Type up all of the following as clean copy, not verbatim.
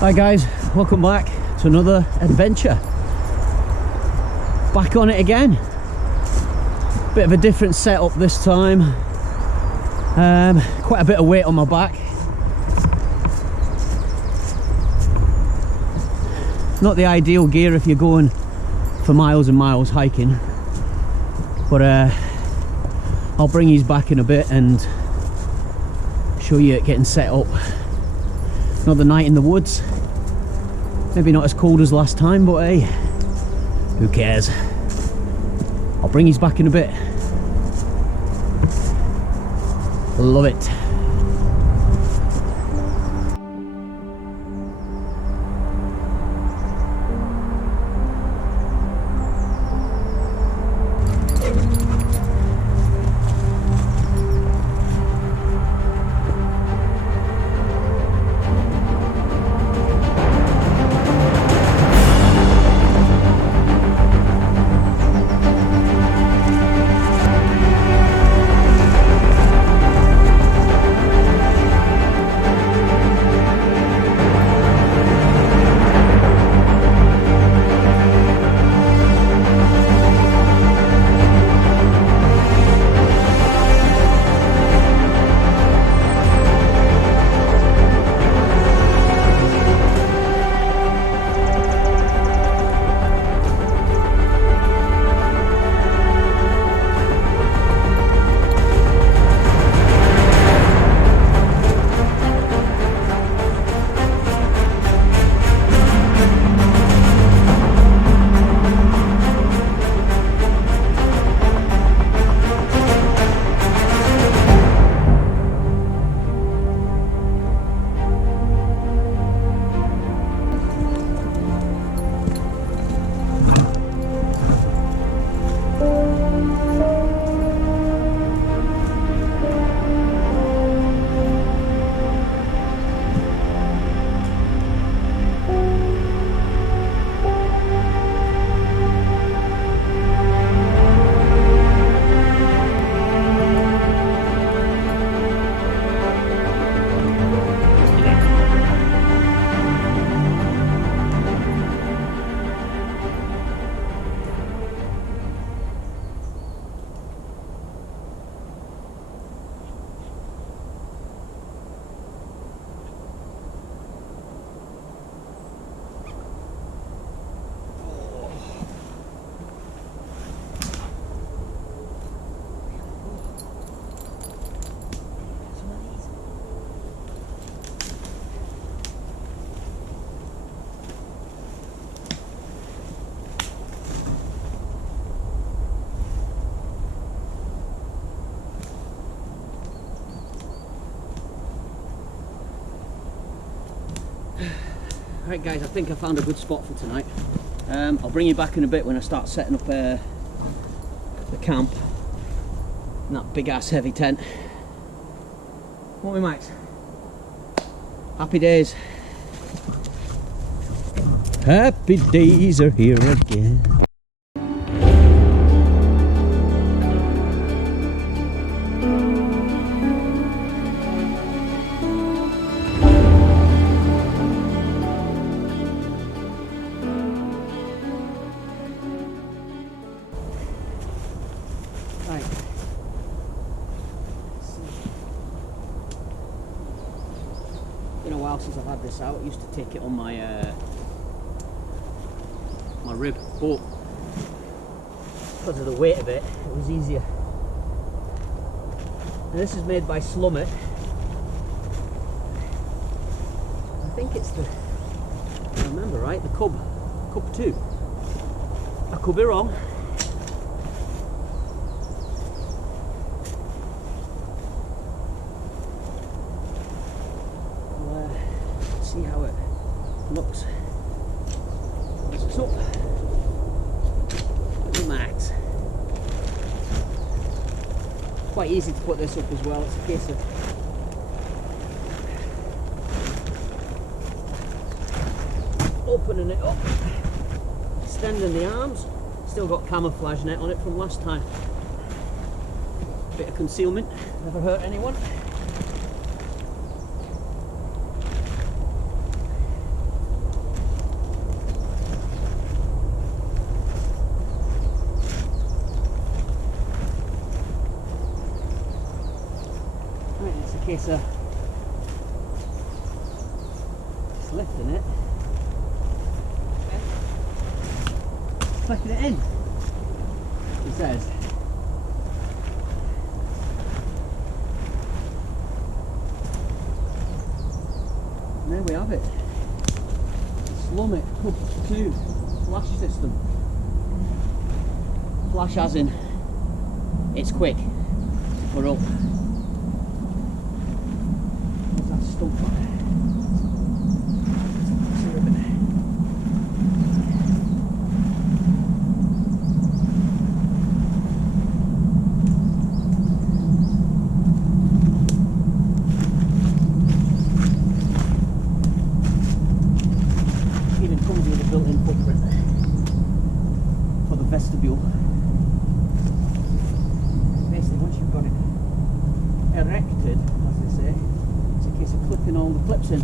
Hi guys, welcome back to another adventure. Back on it again. Bit of a different setup this time. Quite a bit of weight on my back. Not the ideal gear if you're going for miles and miles hiking, but I'll bring you back in a bit and show you it getting set up. Another night in the woods. Maybe not as cold as last time, but hey, who cares? I'll bring you back in a bit. Love it. Right guys, I think I found a good spot for tonight. I'll bring you back in a bit when I start setting up the camp in that big ass heavy tent. Won't we, Max? Happy days. Happy days are here again. Been a while since I've had this out. I used to take it on my my rib, but because of the weight of it, it was easier. And this is made by Slumit. I think it's the, if I remember right, the Cub 2. I could be wrong. See how it looks. Once it's up, look at that. Quite easy to put this up as well. It's a case of opening it up, extending the arms. Still got camouflage net on it from last time. Bit of concealment, never hurt anyone. case of just lifting it, flicking it in, he says. And there we have it. Slumit Cub 2 flash system. Flash as in it's quick to put up. What's that stump on there? Even comes with a built-in footprint for the vestibule. Once you've got it erected, as they say, it's a case of clipping all the clips in.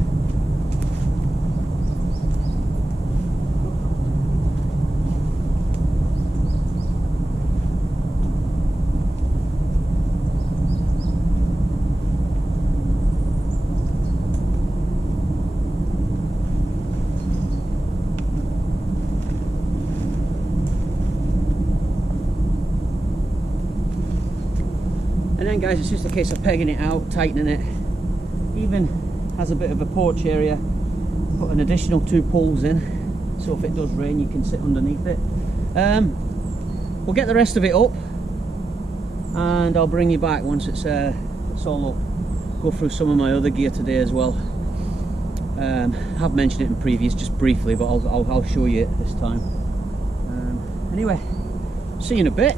And then guys, it's just a case of pegging it out, tightening it. Even has a bit of a porch area, put an additional 2 poles in, so if it does rain you can sit underneath it. We'll get the rest of it up and I'll bring you back once it's all up. Go through some of my other gear today as well. I have mentioned it in previous, just briefly, but I'll show you it this time. Anyway, see you in a bit.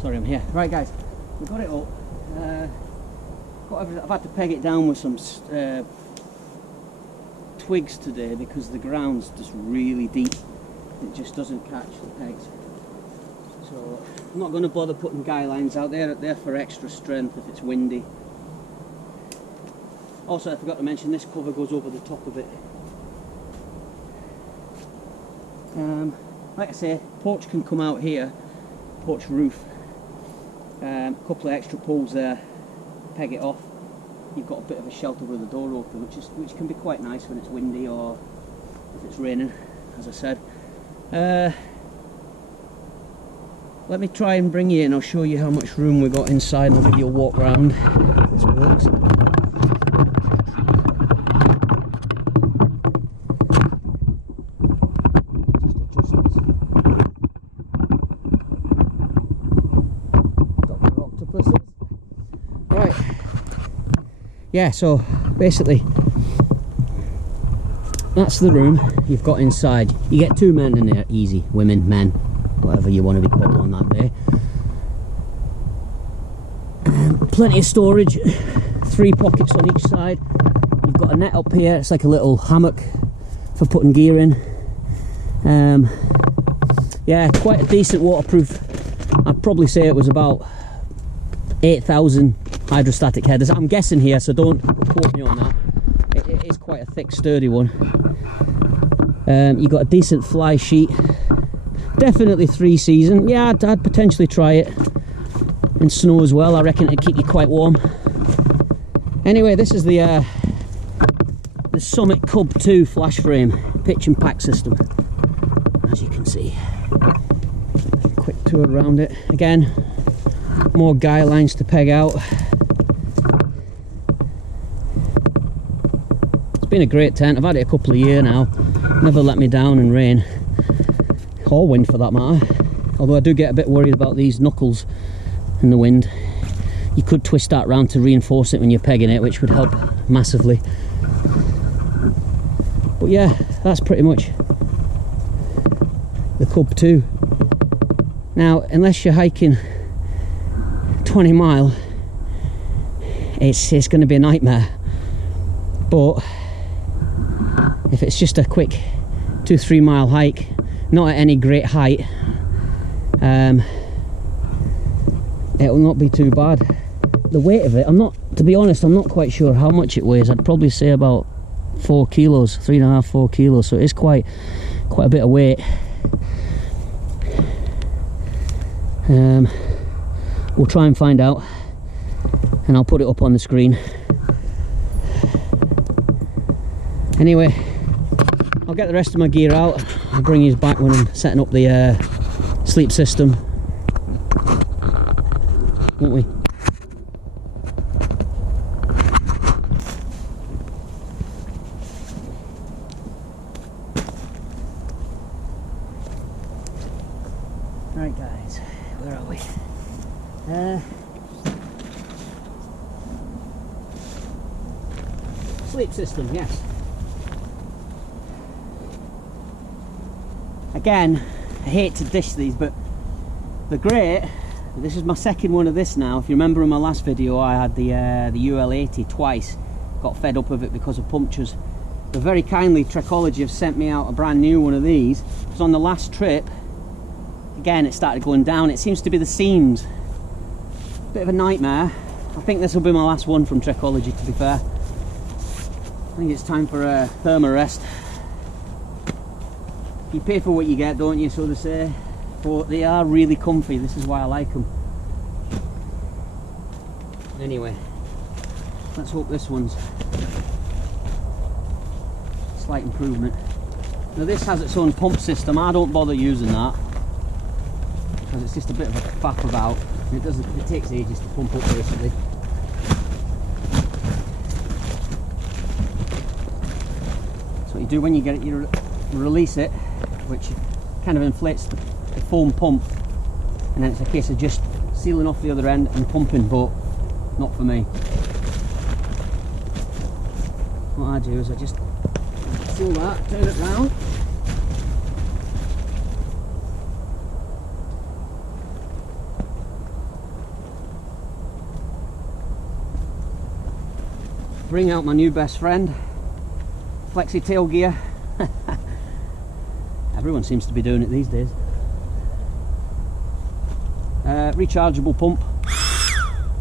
Sorry, I'm here. Right guys, we've got it up. I've had to peg it down with some twigs today because the ground's just really deep. It just doesn't catch the pegs. So I'm not going to bother putting guy lines out there. They're for extra strength if it's windy. Also, I forgot to mention this cover goes over the top of it. Like I say, porch can come out here, porch roof. A couple of extra poles there, peg it off. You've got a bit of a shelter with the door open, which can be quite nice when it's windy or if it's raining, as I said. Let me try and bring you in. I'll show you how much room we got inside and I'll give you a walk round if this works. Right, yeah, so basically that's the room you've got inside. You get 2 men in there, easy, women, men, whatever you want to be called on that day. Plenty of storage, 3 pockets on each side. You've got a net up here, it's like a little hammock for putting gear in. Yeah, quite a decent waterproof. I'd probably say it was about 8,000 hydrostatic headers. I'm guessing here, so don't quote me on that. It is quite a thick, sturdy one. You've got a decent fly sheet. Definitely 3 season. Yeah, I'd potentially try it in snow as well. I reckon it'd keep you quite warm. Anyway, this is the Slumit Cub 2 flash frame pitch and pack system. As you can see, quick tour around it. Again, more guy lines to peg out. It's been a great tent. I've had it a couple of years now. Never let me down in rain or wind for that matter. Although I do get a bit worried about these knuckles in the wind. You could twist that round to reinforce it when you're pegging it, which would help massively. But yeah, that's pretty much the Cub 2. Now, unless you're hiking 20 mile, it's going to be a nightmare. But if it's just a quick 2-3 mile hike, not at any great height, it'll not be too bad. The weight of it, to be honest, I'm not quite sure how much it weighs. I'd probably say about 4 kilos, 3.5, 4 kilos, so it is quite a bit of weight. We'll try and find out, and I'll put it up on the screen. Anyway, I'll get the rest of my gear out. I'll bring you back when I'm setting up the sleep system, won't we? Right guys, where are we? Sleep system, yes. Again, I hate to dish these, but the grate, this is my second one of this now. If you remember in my last video, I had the UL80 twice. Got fed up with it because of punctures. But very kindly, Trekology have sent me out a brand new one of these. Because on the last trip, again, it started going down. It seems to be the seams. Bit of a nightmare. I think this will be my last one from Trekology, to be fair. I think it's time for a thermal rest. You pay for what you get, don't you, so they say. But they are really comfy. This is why I like them. Anyway, let's hope this one's a slight improvement. Now this has its own pump system. I don't bother using that because it's just a bit of a faff about. It takes ages to pump up, basically. So what you do when you get it, you release it, which kind of inflates the foam pump, and then it's a case of just sealing off the other end and pumping, but not for me. What I do is I just seal that, turn it round, bring out my new best friend, flexi tail gear. Everyone seems to be doing it these days. Rechargeable pump,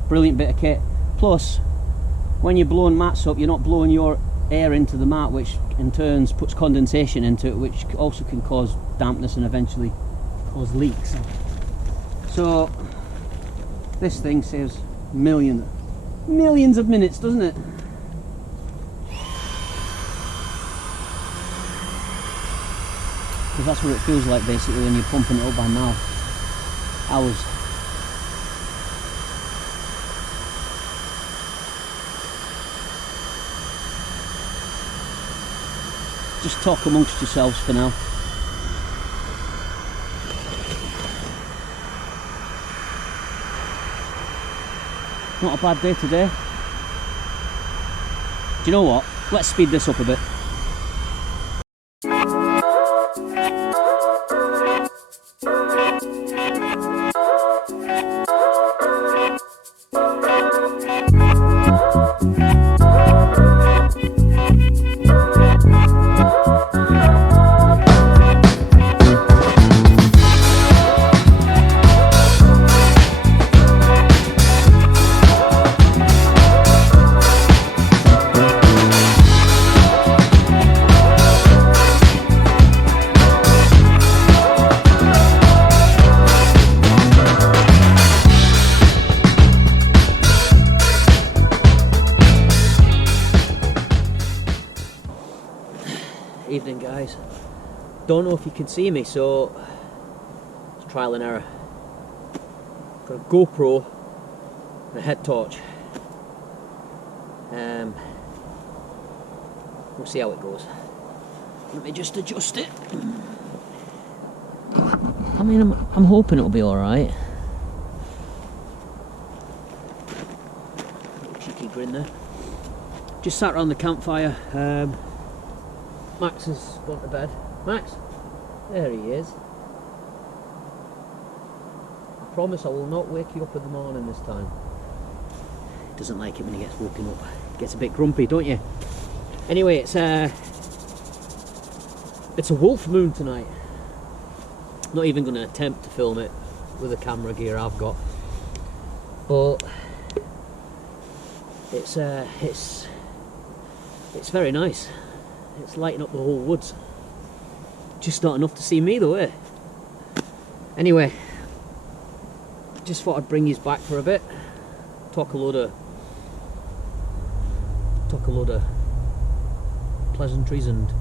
brilliant bit of kit. Plus, when you're blowing mats up, you're not blowing your air into the mat, which in turn puts condensation into it, which also can cause dampness and eventually cause leaks. So this thing saves millions of minutes, doesn't it? Because that's what it feels like basically when you're pumping it up by mouth. Hours. Just talk amongst yourselves for now. Not a bad day today. Do you know what? Let's speed this up a bit. Evening guys, don't know if you can see me, so it's trial and error. Got a GoPro and a head torch. We'll see how it goes. Let me just adjust it. I mean, I'm hoping it'll be alright. Cheeky grin there. Just sat around the campfire. Max has gone to bed. Max, there he is. I promise I will not wake you up in the morning this time. He doesn't like it when he gets woken up. Gets a bit grumpy, don't you? Anyway, it's a wolf moon tonight. Not even going to attempt to film it with the camera gear I've got. but it's very nice. It's lighting up the whole woods. Just not enough to see me though, eh? Anyway, just thought I'd bring you back for a bit, talk a load of pleasantries, and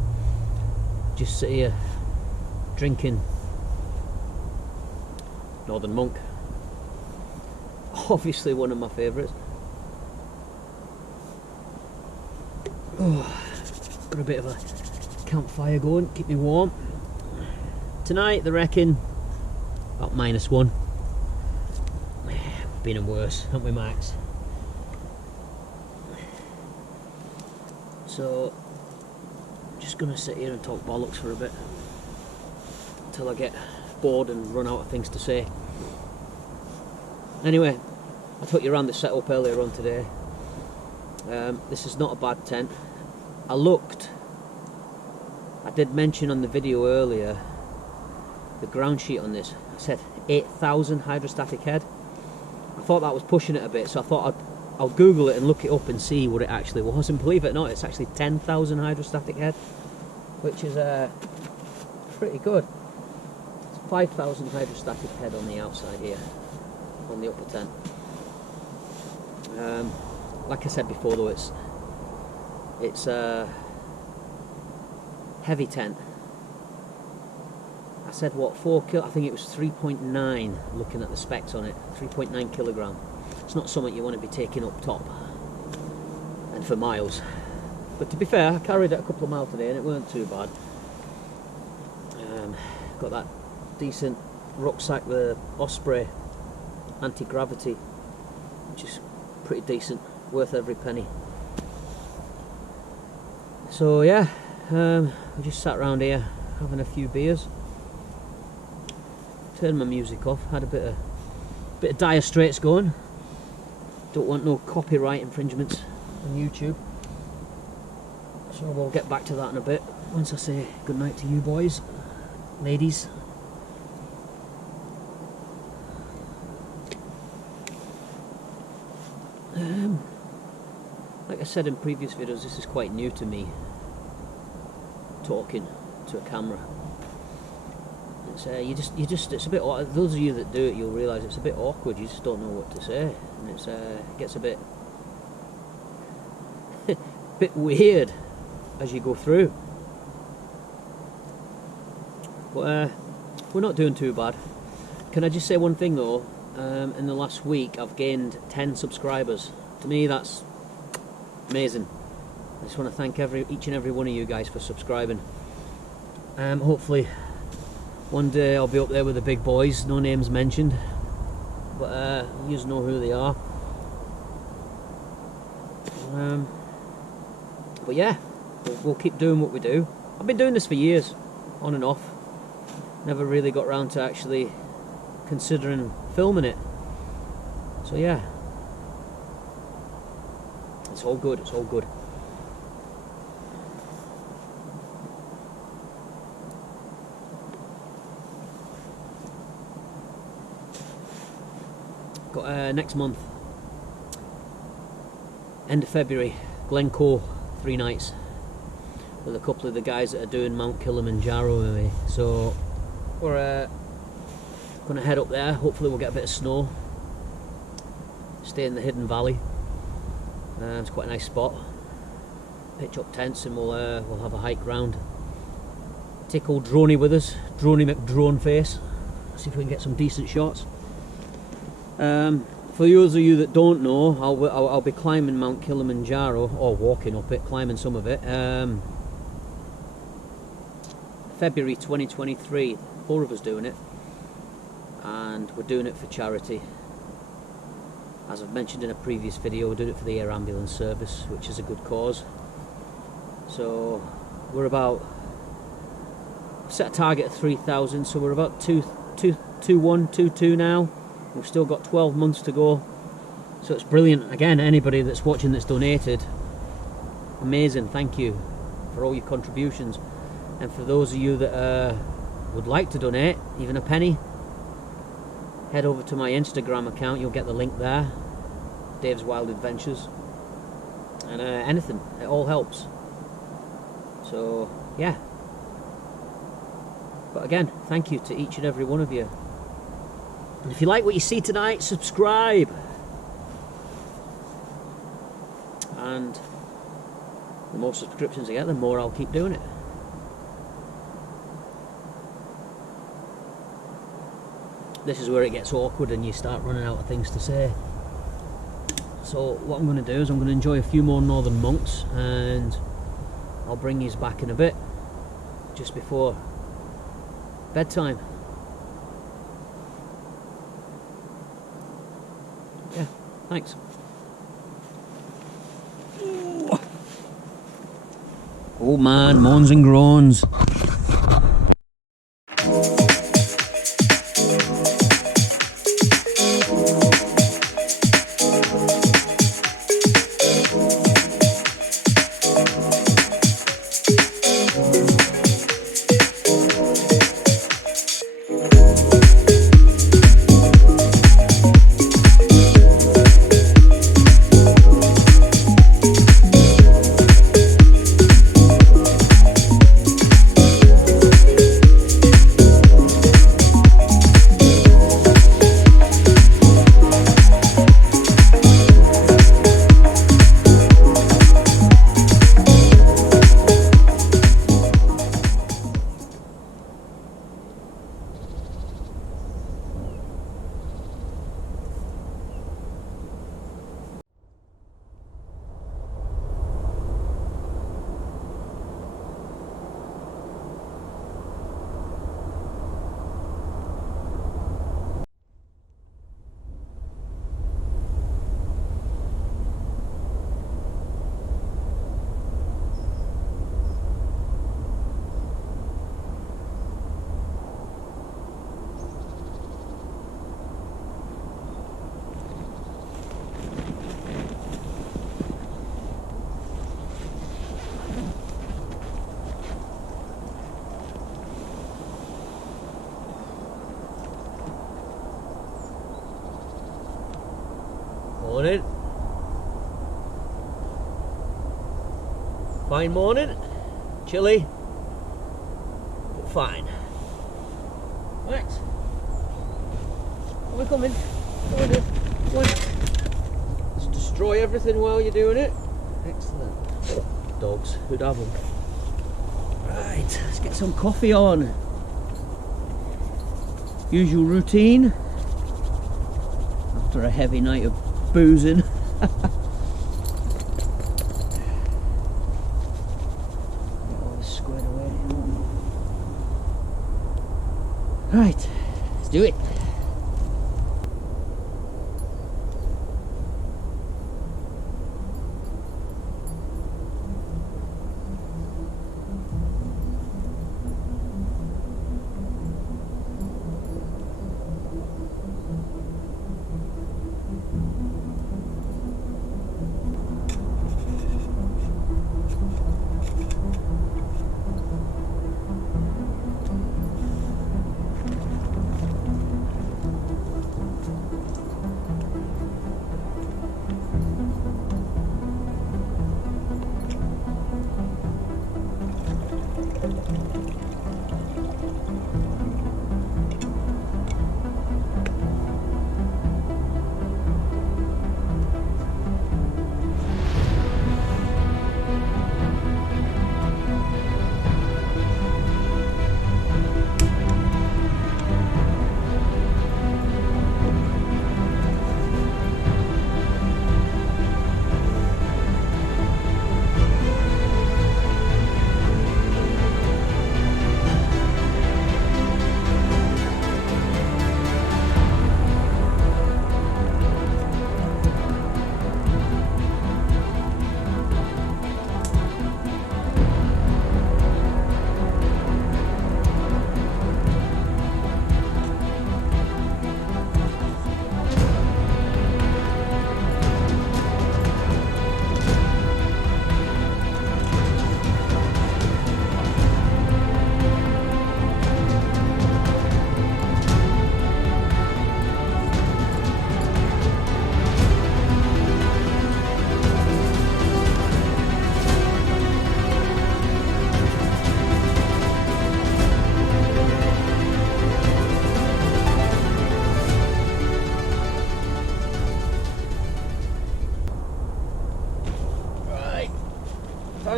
just sit here drinking Northern Monk. Obviously one of my favourites. Oh, got a bit of a campfire going, keep me warm. Tonight they reckon about -1. Been in worse, haven't we, Max? So I'm just gonna sit here and talk bollocks for a bit until I get bored and run out of things to say. Anyway, I took you around the setup earlier on today. This is not a bad tent. I did mention on the video earlier the ground sheet on this. I said 8,000 hydrostatic head. I thought that was pushing it a bit, so I thought I'll Google it and look it up and see what it actually was, and believe it or not, it's actually 10,000 hydrostatic head, which is pretty good. It's 5,000 hydrostatic head on the outside here, on the upper tent. Like I said before though, it's a heavy tent. I said what, 4 kilo? I think it was 3.9, looking at the specs on it, 3.9 kilogram. It's not something you want to be taking up top and for miles. But to be fair, I carried it a couple of miles today and it weren't too bad. Got that decent rucksack with Osprey anti-gravity, which is pretty decent, worth every penny. So yeah, I just sat around here having a few beers, turned my music off, had a bit of Dire Straits going. Don't want no copyright infringements on YouTube, so we'll get back to that in a bit once I say goodnight to you boys, ladies. Like I said in previous videos, this is quite new to me, talking to a camera. It's it's a bit, those of you that do it, you'll realise it's a bit awkward. You just don't know what to say, and it gets a bit weird as you go through. But we're not doing too bad. Can I just say one thing though? In the last week I've gained 10 subscribers. To me that's amazing. I just want to thank each and every one of you guys for subscribing. Hopefully one day I'll be up there with the big boys, no names mentioned, but you just know who they are. But yeah, we'll keep doing what we do. I've been doing this for years, on and off. Never really got round to actually considering filming it. So yeah, it's all good, it's all good. Got next month, end of February, Glencoe, 3 nights with a couple of the guys that are doing Mount Kilimanjaro with me. So we're going to head up there. Hopefully we'll get a bit of snow, stay in the hidden valley. It's quite a nice spot. Pitch up tents and we'll have a hike round. Take old Droney with us, Droney McDroneface. See if we can get some decent shots. For those of you that don't know, I'll be climbing Mount Kilimanjaro, or walking up it, climbing some of it. February 2023, 4 of us doing it, and we're doing it for charity. As I've mentioned in a previous video, we're doing it for the air ambulance service, which is a good cause. So we're about, set a target of 3,000, so we're about 2.2 now. We've still got 12 months to go, so it's brilliant. Again, anybody that's watching that's donated, amazing, thank you for all your contributions. And for those of you that would like to donate, even a penny, head over to my Instagram account, you'll get the link there, Dave's Wild Adventures, and anything, it all helps. So yeah, but again, thank you to each and every one of you, and if you like what you see tonight, subscribe, and the more subscriptions I get, the more I'll keep doing it. This is where it gets awkward and you start running out of things to say. So what I'm going to do is I'm going to enjoy a few more Northern Monks, and I'll bring you back in a bit, just before bedtime. Yeah, thanks. Oh man, moans and groans. Morning. Fine morning. Chilly, but fine. Right. We're coming. Come on, Dave. Come on. Let's destroy everything while you're doing it. Excellent. Dogs, who'd have them? Right, let's get some coffee on. Usual routine after a heavy night of boozing. Get all this squared away. Right, let's do it.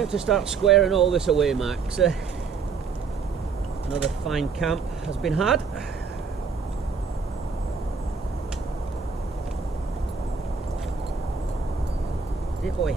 Time to start squaring all this away, Max. Another fine camp has been had. Hey boy.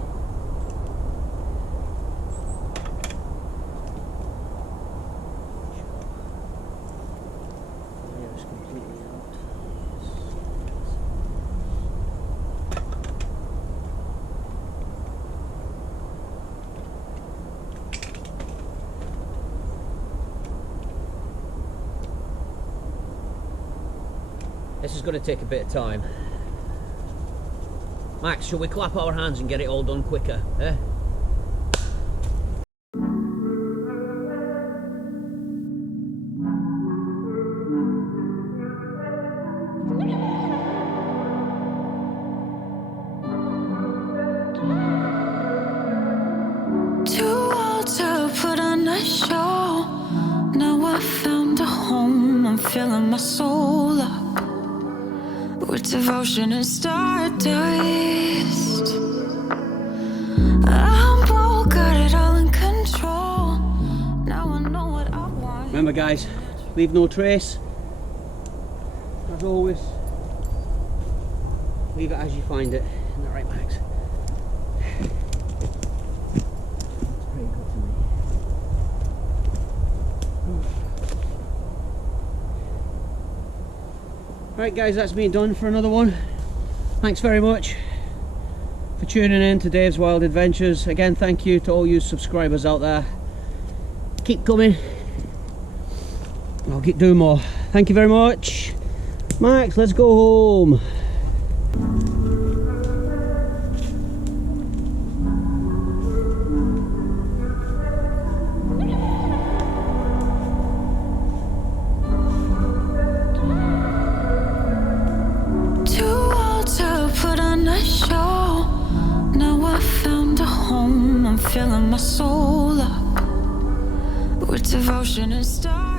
This is going to take a bit of time. Max, shall we clap our hands and get it all done quicker, eh? Too old to put on a show. Now I found a home. I'm filling my soul up with devotion and stardust. I'm bold, got it all in control. Now I know what I want. Remember guys, leave no trace. As always, leave it as you find it. Isn't that right, Max? That's pretty good to me. Right guys, that's me done for another one. Thanks very much for tuning in to Dave's Wild Adventures. Again, thank you to all you subscribers out there. Keep coming. I'll keep doing more. Thank you very much. Max, let's go home. Filling my soul up with devotion and stars.